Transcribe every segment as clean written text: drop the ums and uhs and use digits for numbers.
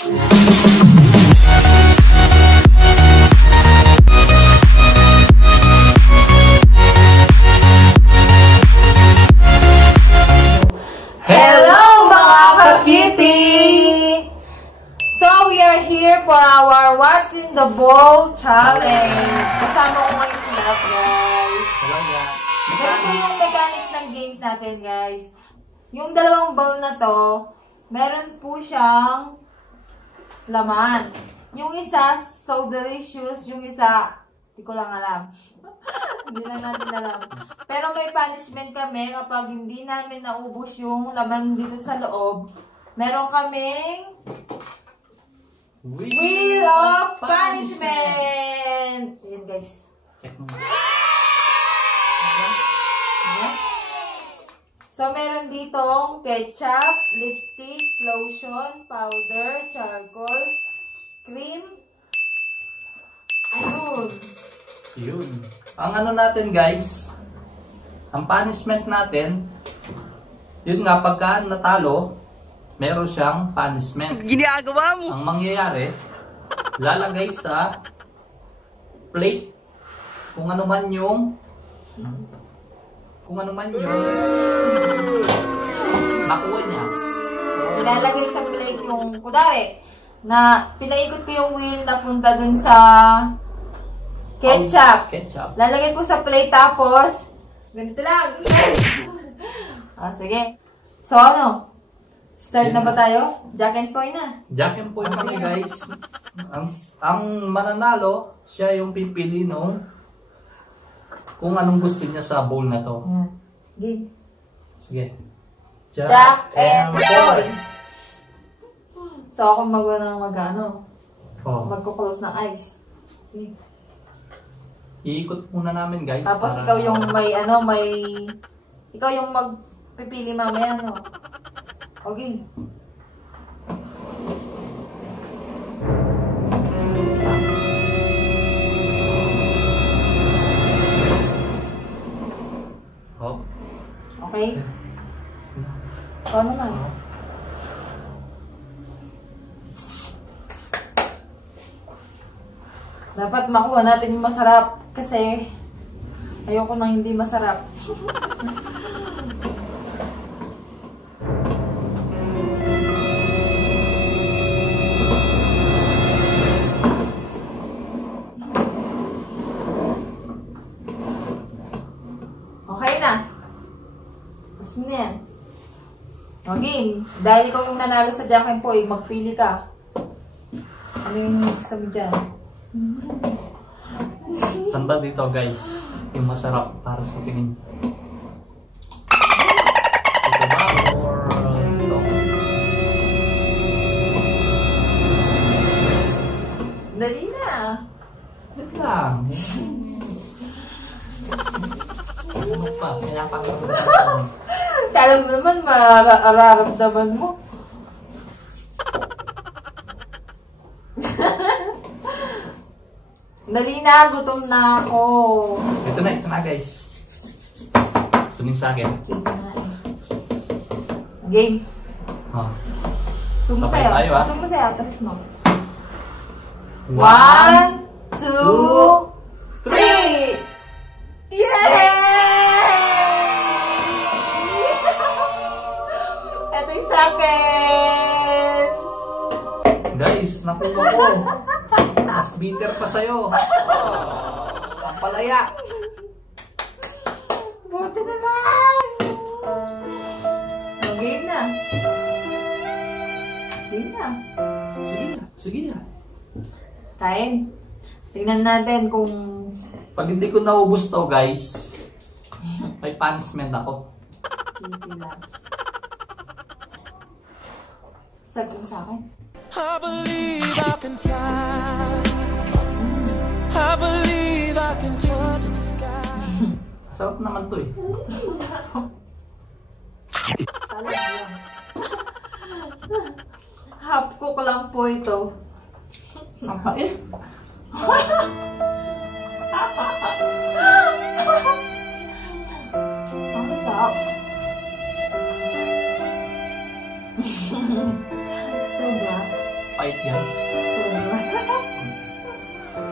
For our What's in the Bowl challenge. Kasama ko ngayon sila, guys. Ganito yung mechanics ng games natin, guys. Yung dalawang bowl na to, meron po siyang laman. Yung isa, so delicious. Yung isa, hindi ko lang alam. Hindi na natin alam. Pero may punishment kami kapag hindi namin naubos yung laman dito sa loob. Meron kaming Wheel of Punishment! Ayan, guys. Check mo. So, meron ditong ketchup, lipstick, lotion, powder, charcoal, cream. Ayun. Yun. Ang ano natin, guys, ang punishment natin, yun nga, pagka natalo, meron siyang punishment. Ginagawa mo! Ang mangyayari, lalagay sa plate kung ano man yung nakuha niya. Ilalagay sa plate yung, kunwari, na pinaikot ko yung wheel na punta dun sa ketchup. Lalagay ko sa plate tapos, ganito lang. Sige. So, ano? Start na ba tayo? Jack and Poy na. Jack and Poy kami, guys. Ang mananalo, siya yung pipili nung kung anong gusto niya sa bowl na to. Game. Sige. Jack and Poy. So ako magko-close ng eyes. Sige. Iikot muna namin, guys. Tapos para... ikaw yung ikaw yung magpipili mamaya, no? Okay. Oh. Okay. Ikaw naman. Dapat makuha natin yung masarap kasi ayoko nang hindi masarap. Game. Dahil ikaw yung nanalo sa Jack and Poy, magpili ka. Ano yung gusto mo dyan? Saan ba dito, guys? Yung masarap para sa tingin. Ito ba? Or ito? Dali na. Split lang. Ano pa? Pinapakita. Alam mo naman, mararamdaman mo. Dali na, gutom na ako. Ito na guys. Tuning sa akin. Game. Oh. Sumasayaw. Sabay tayo, ha? Sumasayaw, taris mo. 1, 2, 3! Yay! Ito yung sakin! Guys, nakuha ko. Mas bitter pa sa'yo. Ang palaya. Buti na lang! Game na. Game na. Sige na. Kain. Tingnan natin kung... Pag hindi ko naubos to, guys, may punishment ako. Hindi lang. Sabi mo sa akin. I believe I can fly. I believe I can touch the sky. Sarap naman to eh. Salad lang. Half cook lang po ito. Ang pait. Ang sarap. Sobra. Pait mapait guys.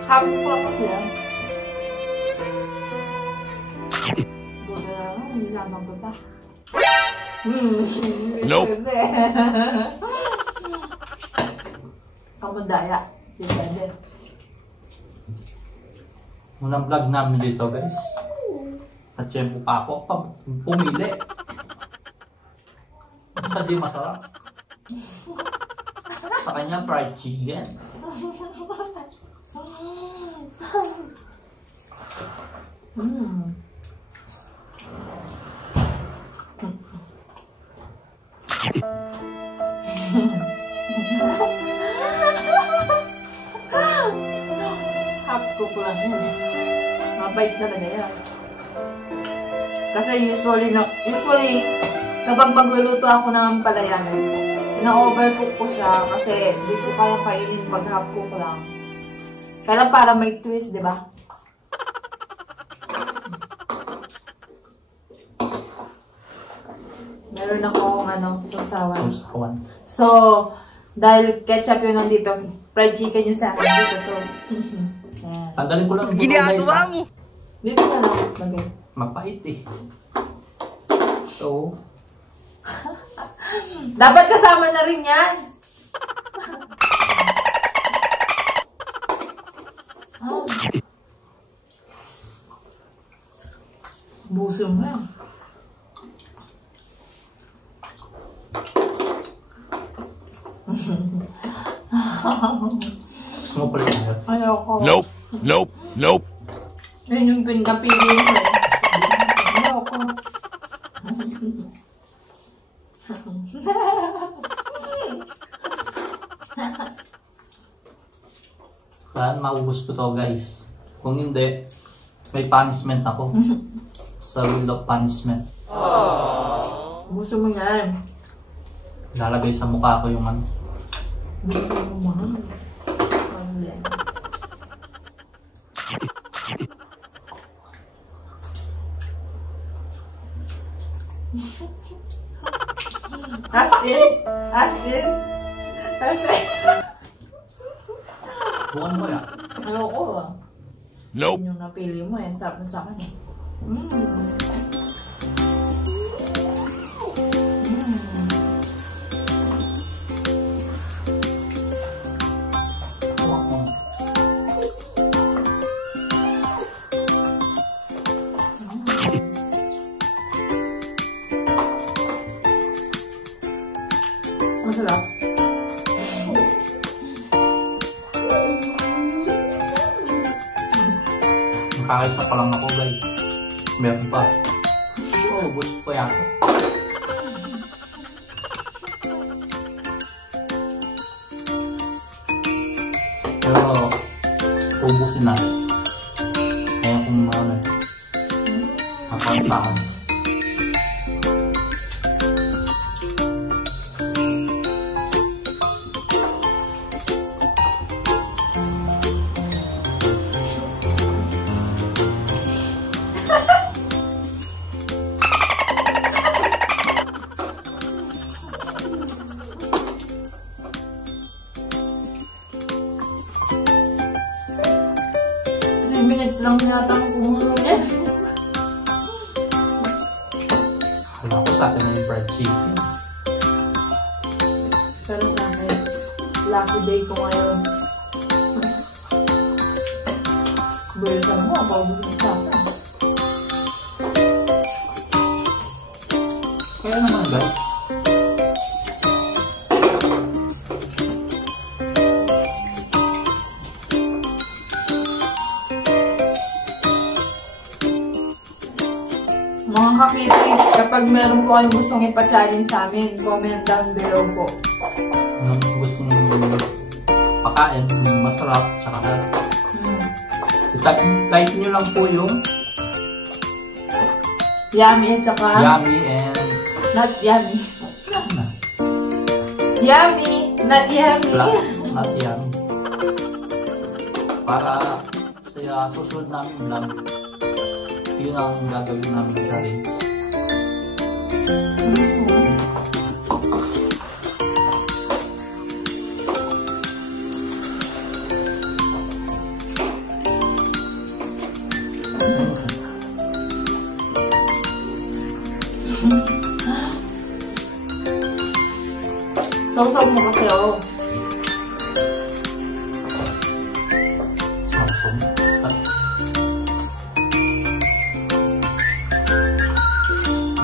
Happy po ako siya. Buti na lang, hindi na mabuta. Nope. Kamandaya. Depende. Unang vlog namin dito guys. Natsyempo pa ako. Pumili. Hindi masarap. Sa kanya fried chicken. Half cook lang yan eh. Mabait talaga yan. Kasi usually kapag magluluto ako ng palayan, na-overcook ko siya kasi hindi ko kaya kainin pag half cook lang. Kaya para may twist, di ba? Meron akong sausawan. So, dahil ketchup yun nandito, fried chicken yung sa akin. Dito to. Tanggalin ko lang yung buto guys ha. Dito na lang. Lagay. Mapait eh. So, dapat kasama na rin yan. Buso mo yan. gusto mo pala yun? Ayoko. Nope. Nope. Nope. Yun yung pinapili mo eh. Ayoko. Kaya maubos ko to guys. Kung hindi, may punishment ako. Sa rule of punishment. Buso mo yan. Lalagay sa mukha ko yung ano. Buso mo mahal. Astin. Bukan mo yan. Ayoko ah. Nope. Yun yung napili mo yan. Sarap na sa akin eh. Masarap. Kakaisa pa lang ako guys. Meron pa. Ubus ko yan. Pero, ubusin na. Kaya kung nakakatakan. Minutes lang yata ang kumulo niya. Kala ko sa atin na yung fried chicken. Pero sa akin, lucky day ko ngayon. Bilisan mo, paubusin sa akin. Kaya naman guys. Mga kakitis, kapag meron po kayong gustong ipa-challenge sa amin, comment down below po. Anong gusto mong pakain, masarap, tsaka type nyo lang po yung Yummy at saka yummy and not yummy. Yummy, not yummy. plus not yummy. Para sa susunod namin vlog, yun ang gagawin namin challenge. Sausaw mo kasi, oh.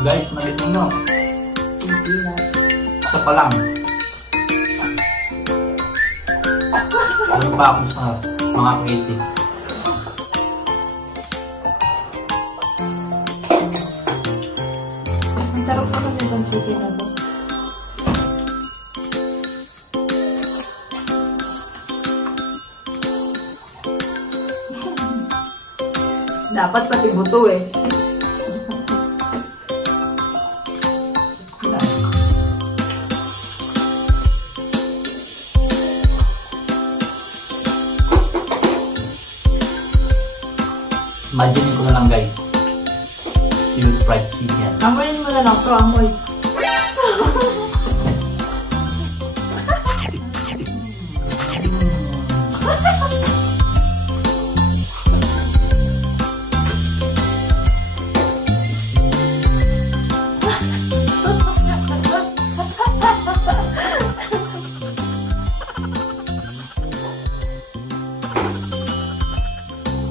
Guys, nakita nyo. Isa pa lang. Ano pa ako sa mga creative? Ang sarap naman itong chicken na to. Dapat pati buto eh. Imagine ko na lang guys. Yung fried chicken. Amoyin mo na lang to, amoy.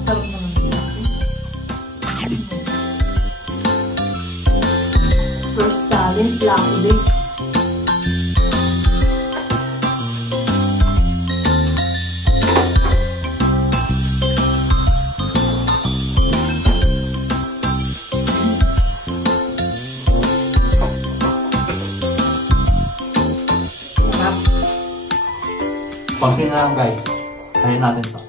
Sarap naman. First challenge lang din. Konti na lang guys. Kaya natin to.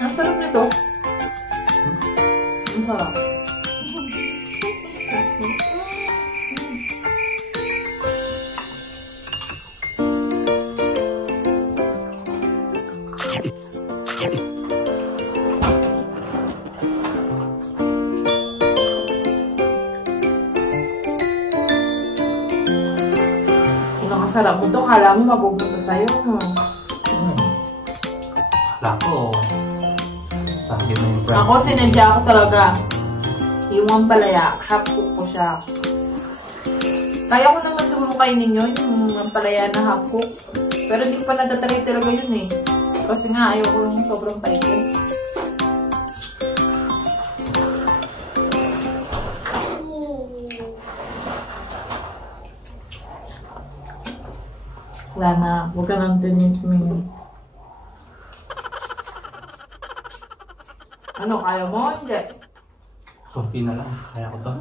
Ang sarap nito. Ang sarap. Pinakasarap mo to. Kala mo mapupunta sa'yo. Wala ko. Sabi mo yung fried Ako, sinadya ko talaga. Yung ampalaya, half cook ko siya. Kaya ko naman siguro kainin yun, yung ampalaya na half cook. Pero hindi ko pa natatry talaga yun eh. Kasi nga, ayoko yung sobrang pait eh. Wala na, huwag ka nang tumingin. Ano, kaya mo? Hindi. Konti na lang. Kaya ko to.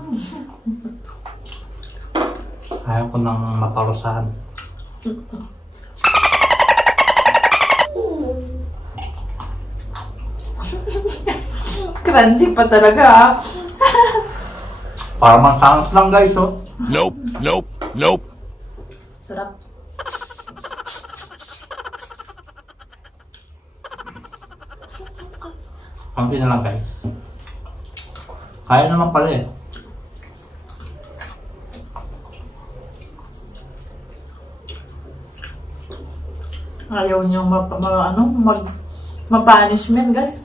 Kaya ko nang maparusahan. Crunchy pa talaga ah. Para mansanas lang guys, oh. Nope, nope, nope. Sarap. Konti na lang guys. Kaya naman pala eh. Ayaw niyong ma-punishment, guys.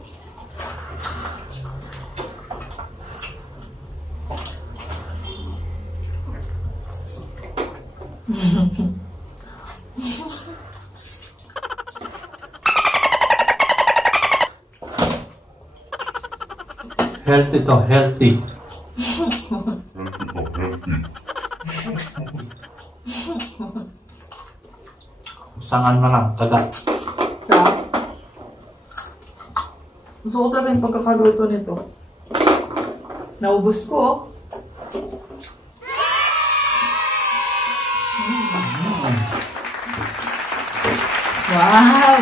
Healthy to, healthy. Sangan na lang, kagat. Sarap. Gusto ko talaga yung pagkakaluto nito. Naubos ko, oh. Wow!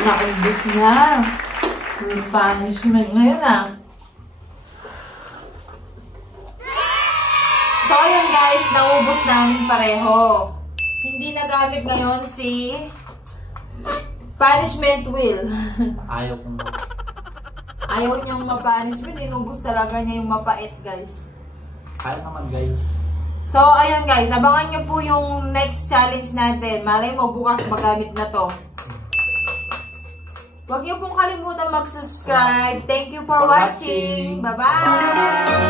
Naubos na. Yung punishment ngayon, ah. So, ayan guys, naubos namin pareho. Hindi nagamit ngayon si punishment wheel. Ayaw kong Ayaw niyang ma-punishment. Inubos talaga niya yung mapait, guys. kaya naman guys. So, ayun guys. Abangan niyo po yung next challenge natin. Malay mo, bukas magamit na to. Huwag niyo pong kalimutan mag-subscribe. Thank you for watching. Bye-bye!